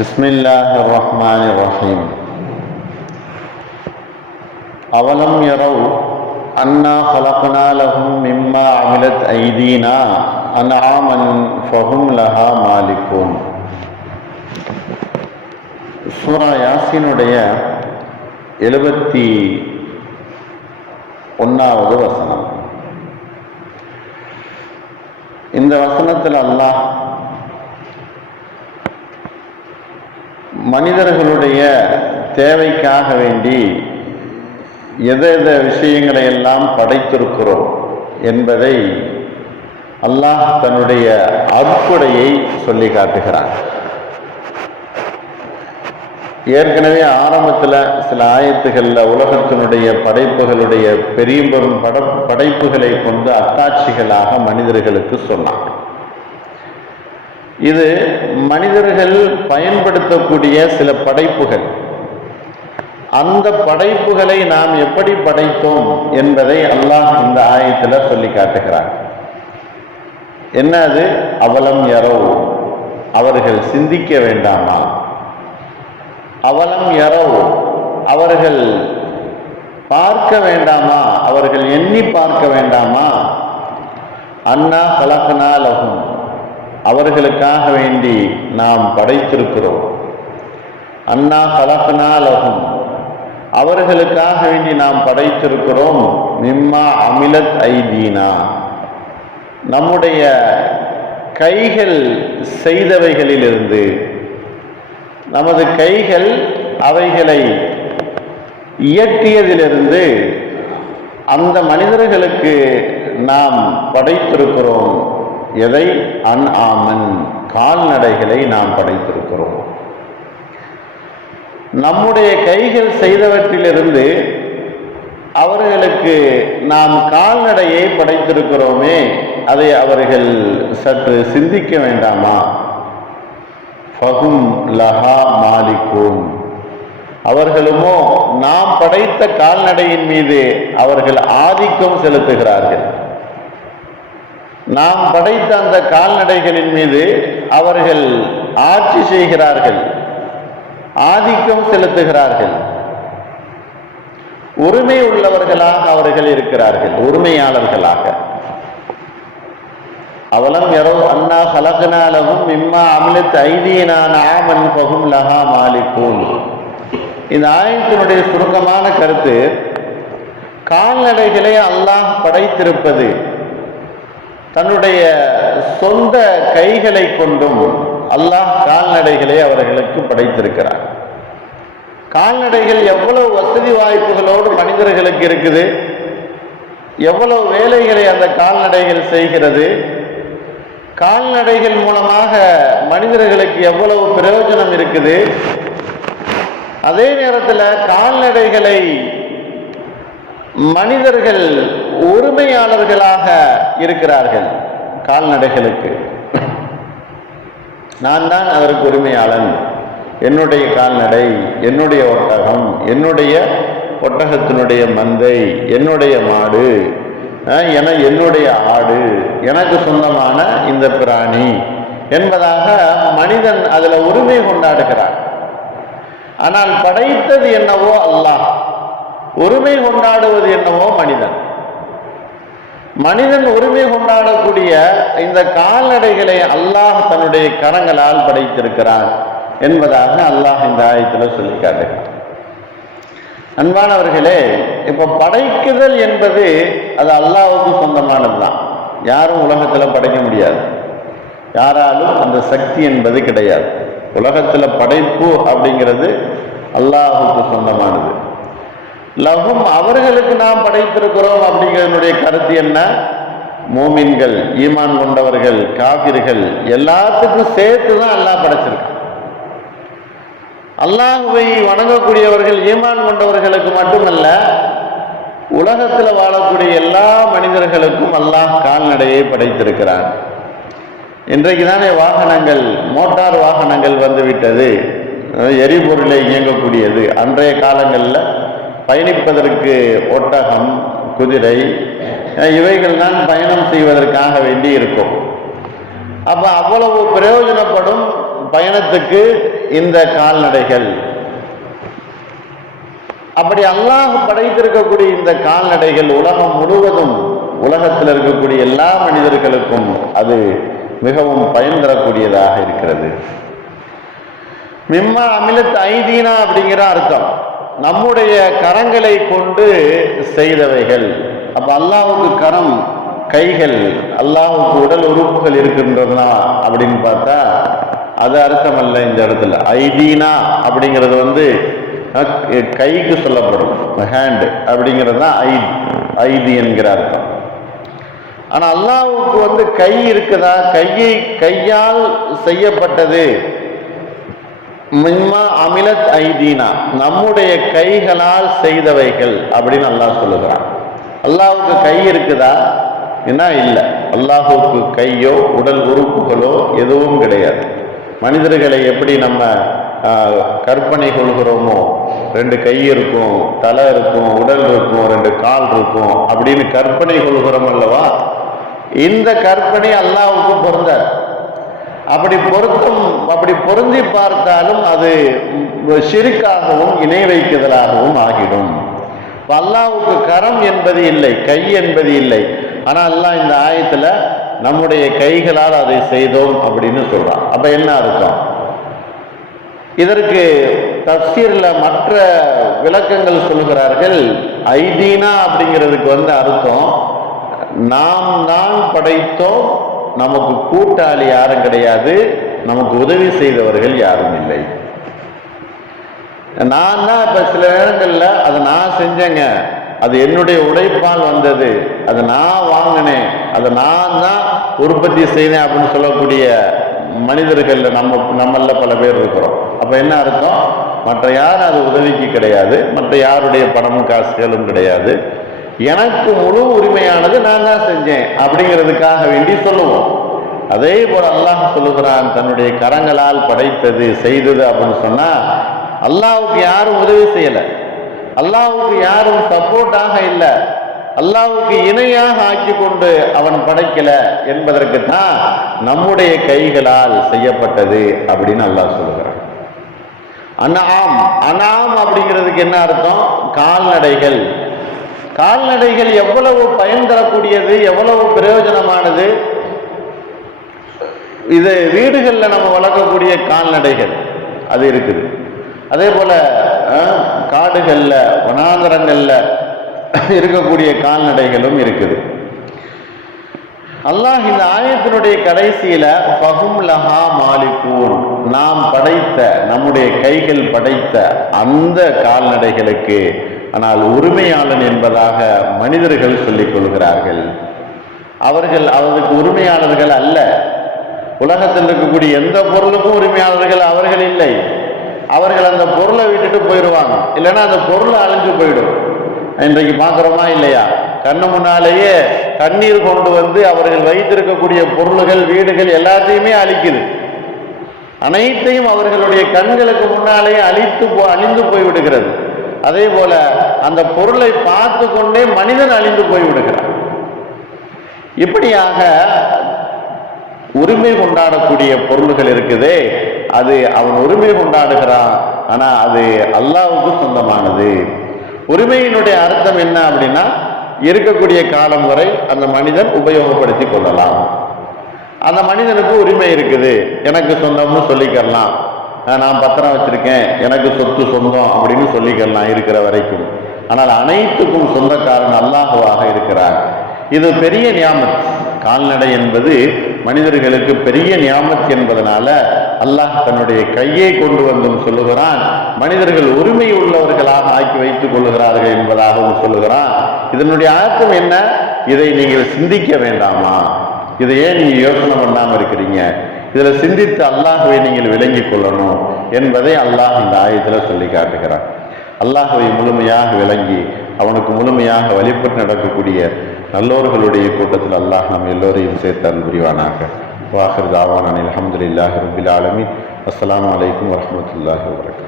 بسم الله الرحمن الرحيم أولم يروا أنا خلقنا لهم مما عملت أيدينا أنعاما فهم لها مالكون. சூரா யாசீனுடைய 71வது வசனம். இந்த வசனத்தில் அல்லாஹ் மனிதர்களுடைய தேவைக்காக வேண்டி எந்த விஷயங்களை எல்லாம் படைத்திருக்கிறோம் என்பதை அல்லாஹ் தன்னுடைய அருட்கொடையை சொல்லி காட்டுகிறான். ஏற்கனவே ஆரம்பத்தில் சில ஆயத்துகளில் உலகத்தினுடைய படைப்புகளுடைய பெரிய பெரும் படைப்புகளை கொண்டு அத்தாட்சிகளாக மனிதர்களுக்கு சொன்னான். இது மனிதர்கள் பயன்படுத்தக்கூடிய சில படைப்புகள். அந்த படைப்புகளை நாம் எப்படி படைத்தோம் என்பதை அல்லாஹ் இந்த ஆயத்தில் சொல்லி காட்டுகிறார். என்ன அது? அவலம் யரோ, அவர்கள் சிந்திக்க வேண்டாமா? அவலம் யரோ, அவர்கள் பார்க்க வேண்டாமா? அவர்கள் எண்ணி பார்க்க வேண்டாமா? அன்னா கலக்னா லஹும், அவர்களுக்காக வேண்டி நாம் படைத்திருக்கிறோம். அன்னா கலக்னா லஹும், அவர்களுக்காக வேண்டி நாம் படைத்திருக்கிறோம். மிம்மா அமிலத் ஐதீனா, நம்முடைய கைகள் செய்தவைகளிலிருந்து. நமது கைகள் அவைகளை இயற்றியதிலிருந்து அந்த மனிதர்களுக்கு நாம் படைத்திருக்கிறோம். எதை? அன்ஆமன், கால்நடைகளை நாம் படைத்திருக்கிறோம். நம்முடைய கைகள் செய்தவற்றிலிருந்து அவர்களுக்கு நாம் கால்நடையை படைத்திருக்கிறோமே, அதை அவர்கள் சற்று சிந்திக்க வேண்டாமா? ஃபஹும் லஹா மாலிகூன், அவர்களுமோ நாம் படைத்த கால்நடையின் மீது அவர்கள் ஆதிக்கம் செலுத்துகிறார்கள். நாம் படைத்த அந்த கால்நடைகளின் மீது அவர்கள் ஆட்சி செய்கிறார்கள், ஆதிக்கம் செலுத்துகிறார்கள். உரிமை உள்ளவர்களாக அவர்கள் இருக்கிறார்கள், உரிமையாளர்களாக. அவலம் யரோ அன்னா கலக்னா லஹும் மிம்மா அமிலத் ஐதீனா அன்ஆமன் ஃபஹும் லஹா மாலிகூன். இந்த ஆயத்தினுடைய சுருக்கமான கருத்து, கால்நடைகளை அல்லாஹ் படைத்திருப்பது தன்னுடைய சொந்த கைகளை கொண்டும் அல்லாஹ் கால்நடைகளை அவர்களுக்கு படைத்திருக்கிறார். கால்நடைகள் எவ்வளவு வசதி வாய்ப்புகளோடு மனிதர்களுக்கு இருக்குது, எவ்வளவு வேலைகளை அந்த கால்நடைகள் செய்கிறது, கால்நடைகள் மூலமாக மனிதர்களுக்கு எவ்வளவு பிரயோஜனம் இருக்குது. அதே நேரத்தில் கால்நடைகளை மனிதர்கள் உரிமையாளர்களாக இருக்கிறார்கள். கால்நடைகளுக்கு நான் தான் அதற்கு உரிமையாளன், என்னுடைய கால்நடை, என்னுடைய ஒட்டகம், என்னுடைய ஒட்டகத்தினுடைய மந்தை, என்னுடைய மாடு, என்னுடைய ஆடு, எனக்கு சொந்தமான இந்த பிராணி என்பதாக மனிதன் அதில் உரிமை கொண்டாடுகிறான். ஆனால் படைத்தது என்னவோ அல்லாஹ், உரிமை கொண்டாடுவது என்னவோ மனிதன். மனிதன் உரிமை கொண்டாடக்கூடிய இந்த கால்நடைகளை அல்லாஹ் தன்னுடைய கரங்களால் படைத்திருக்கிறான் என்பதாக அல்லாஹ் இந்த ஆயத்தில் சொல்லி காட்டுகிறார். அன்பானவர்களே, இப்போ படைக்குதல் என்பது அது அல்லாஹ்வுக்கு சொந்தமானது தான். யாரும் உலகத்தில் படைக்க முடியாது, யாராலும் அந்த சக்தி என்பது கிடையாது. உலகத்தில் படைப்பு அப்படிங்கிறது அல்லாஹ்வுக்கு சொந்தமானது. லஹும், அவர்களுக்கு நாம் படைத்திருக்கிறோம் அப்படிங்கிறதுனுடைய கருத்து என்ன? மூமின்கள், ஈமான் கொண்டவர்கள், காபிர்கள் எல்லாத்துக்கும் சேர்த்து தான் அல்லாஹ் படைச்சிருக்கான். அல்லாஹ்வை வணங்கக்கூடியவர்கள், ஈமான் கொண்டவர்களுக்கு மட்டுமல்ல, உலகத்தில் வாழக்கூடிய எல்லா மனிதர்களுக்கும் அல்லாஹ் கால்நடையை படைத்திருக்கிறான். இன்றைக்கு தானே வாகனங்கள், மோட்டார் வாகனங்கள் வந்துவிட்டது, எரிபொருளை இயங்கக்கூடியது. அன்றைய காலங்களில் பயணிப்பதற்கு ஒட்டகம், குதிரை இவைகள் தான் பயணம் செய்வதற்காக வேண்டி இருக்கும். அப்போ அவ்வளவு பிரயோஜனப்படும் பயணத்துக்கு இந்த கால்நடைகள். அப்படி அல்லாஹ் படைத்திருக்கக்கூடிய இந்த கால்நடைகள் உலகம் முழுவதும், உலகத்தில் இருக்கக்கூடிய எல்லா மனிதர்களுக்கும் அது மிகவும் பயன் தரக்கூடியதாக இருக்கிறது. மிம்மா அமிலத் ஐதீனா அப்படிங்கிற அர்த்தம் நம்முடைய கரங்களை கொண்டு செய்தவைகள். அப்ப அல்லாஹ்வுக்கு கரம், கைகள், அல்லாஹ்வுக்கு உடல் உறுப்புகள் இருக்கின்றதா அப்படின்னு பார்த்தா அது அர்த்தம் அல்ல. இந்த இடத்துல ஐதீனா அப்படிங்கிறது கைக்கு சொல்லப்படும், ஹேண்ட் அப்படிங்கிறது தான் ஐதி என்கிற அர்த்தம். ஆனா அல்லாஹ்வுக்கு கை இருக்குதா? கையால் செய்யப்பட்டது. மிம்மா அமிலத் ஐதீனா, நம்முடைய கைகளால் செய்தவைகள் அப்படின்னு அல்லாஹ் சொல்லுகிறான். அல்லாஹ்வுக்கு கை இருக்குதா? என்ன? இல்லை. அல்லாஹ்வுக்கு கையோ உடல் உறுப்புகளோ எதுவும் கிடையாது. மனிதர்களை எப்படி நம்ம கற்பனை கொள்கிறோமோ, 2 கை இருக்கும், தலை இருக்கும், உடல் இருக்கும், 2 கால் இருக்கும் அப்படின்னு கற்பனை கொள்கிறோம் அல்லவா? இந்த கற்பனை அல்லாஹ்வுக்கு பொருந்தாது. அப்படி பொருந்தி பார்த்தாலும் அது ஷிர்காகவும் இணை வைக்குதலாகவும் ஆகிடும். அல்லாஹ்வுக்கு கரம் என்பது இல்லை, கை என்பது இல்லை. ஆனா அல்லாஹ் இந்த ஆயத்துல நம்முடைய கைகளால் அதை செய்தோம் அப்படின்னு சொல்றான். அப்ப என்ன அர்த்தம்? இதற்கு தஃசீர்ல மற்ற விளக்கங்கள் சொல்கிறார்கள். ஐதீனா அப்படிங்கிறதுக்கு அர்த்தம், நாம் தான் படைத்தோம், நமக்கு கூட்டாளி யாரும் கிடையாது, நமக்கு உதவி செய்தவர்கள் யாரும் இல்லை. நான் தான் இப்ப சில நேரங்கள்ல அதை நான் செஞ்சேங்க, அது என்னுடைய உழைப்பால் வந்தது, அதை நான் வாங்கினேன், அதை நான் தான் உற்பத்தி செய்தேன் அப்படின்னு சொல்லக்கூடிய மனிதர்கள் நம்மள பல பேர் இருக்கிறோம். அப்ப என்ன அர்த்தம்? மற்ற யாரும் அது உதவிக்கு கிடையாது, மற்ற யாருடைய பணமும் காசுகளும் கிடையாது, எனக்கு முழு உரிமையானது நான் தான் செஞ்சேன் அப்படிங்கிறதுக்காக வேண்டி சொல்லுவோம். அதே போல அல்லாஹ் சொல்லுகிறான், தன்னுடைய கரங்களால் படைத்தது செய்தது அப்படின்னு சொன்னா அல்லாஹ்வுக்கு யாரும் உதவி செய்யல, அல்லாஹ்வுக்கு யாரும் சப்போர்ட்டாக இல்லை, அல்லாஹ்வுக்கு இணையாக ஆக்கி கொண்டு அவன் படைக்கல என்பதற்கு தான் நம்முடைய கைகளால் செய்யப்பட்டது அப்படின்னு அல்லாஹ் சொல்லுகிறான். அனாம் அப்படிங்கிறதுக்கு என்ன அர்த்தம்? கால்நடைகள். கால்நடைகள் எவ்வளவு பயன் தரக்கூடியது, எவ்வளவு பிரயோஜனமானது. இது வீடுகளில் நம்ம வளர்க்கக்கூடிய கால்நடைகள் அது இருக்குது. அதே போல காடுகள்ல, வனாந்தரங்கள்ல இருக்கக்கூடிய கால்நடைகளும் இருக்குது. அல்லாஹ் இந்த ஆயத்தினுடைய கடைசியில ஃபஹும் லஹா மாலிகூன், நாம் படைத்த, நம்முடைய கைகள் படைத்த அந்த கால்நடைகளுக்கு ஆனால் உரிமையாளன் என்பதாக மனிதர்கள் சொல்லிக் கொள்கிறார்கள். அவர்கள் அவருக்கு உரிமையாளர்கள் அல்ல. உலகத்தில் இருக்கக்கூடிய எந்த பொருளுக்கும் உரிமையாளர்கள் அவர்கள் இல்லை. அவர்கள் அந்த பொருளை விட்டுட்டு போயிடுவாங்க, இல்லைன்னா அந்த பொருளை அழிஞ்சு போயிடும். இன்றைக்கு பார்க்குறோமா இல்லையா? கண்ணு முன்னாலேயே தண்ணீர் கொண்டு அவர்கள் வைத்திருக்கக்கூடிய பொருள்கள், வீடுகள் எல்லாத்தையுமே அழிக்குது. அனைத்தையும் அவர்களுடைய கண்களுக்கு முன்னாலேயே அழிந்து போய்விடுகிறது. அதே போல அந்த பொருளை பார்த்து கொண்டே மனிதன் அழிந்து போய்விடுகிறான். இப்படியாக உரிமை கொண்டாடக்கூடிய பொருள்கள் இருக்குதே, அது அவன் உரிமை கொண்டாடுகிறான், ஆனா அது அல்லாஹ்வுக்கு சொந்தமானது. உரிமையினுடைய அர்த்தம் என்ன அப்படின்னா, இருக்கக்கூடிய காலம் வரை அந்த மனிதன் உபயோகப்படுத்தி கொள்ளலாம். அந்த மனிதனுக்கு உரிமை இருக்குது, எனக்கு சொந்தம்னு சொல்லிக்கலாம். நான் பத்திரம் வச்சிருக்கேன், எனக்கு சொத்து சொந்தம் அப்படின்னு சொல்லிக்கலாம் இருக்கிற வரைக்கும். ஆனால் அனைத்துக்கும் சொந்தக்காரன் அல்லாஹ்வாக இருக்கிறார். இது பெரிய நியாமத். கால்நடை என்பது மனிதர்களுக்கு பெரிய நியாமத் என்பதனால அல்லாஹ் தன்னுடைய கையை கொண்டு வந்தும் சொல்லுகிறான், மனிதர்கள் உரிமை உள்ளவர்களாக ஆக்கி வைத்துக் கொள்ளுகிறார்கள் என்பதாகவும் சொல்லுகிறான். இதனுடைய அர்த்தம் என்ன? இதை நீங்கள் சிந்திக்க வேண்டாமா? இதை ஏன் நீங்க யோசனை பண்ணாம இருக்கிறீங்க? இதுல சிந்தித்து அல்லாஹ்வை நீங்கள் விளங்கிக் கொள்ளணும் என்பதை அல்லாஹ் இந்த ஆயத்தில் சொல்லி காட்டுகிறான். அல்லாஹ்வை முழுமையாக விளங்கி அவனுக்கு முழுமையாக வழிபட்டு நடக்கக்கூடிய நல்லோர்களுடைய கூட்டத்தில் அல்லாஹ் நம் எல்லோரையும் சேர்த்து அருள் புரிவானாக. வாஹிர் தாவான் அல்ஹம்துலில்லாஹி ரப்பில் ஆலமீன். அஸ்ஸலாமு அலைக்கும் வரஹ்மத்துல்லாஹி வபரகாத்துஹு.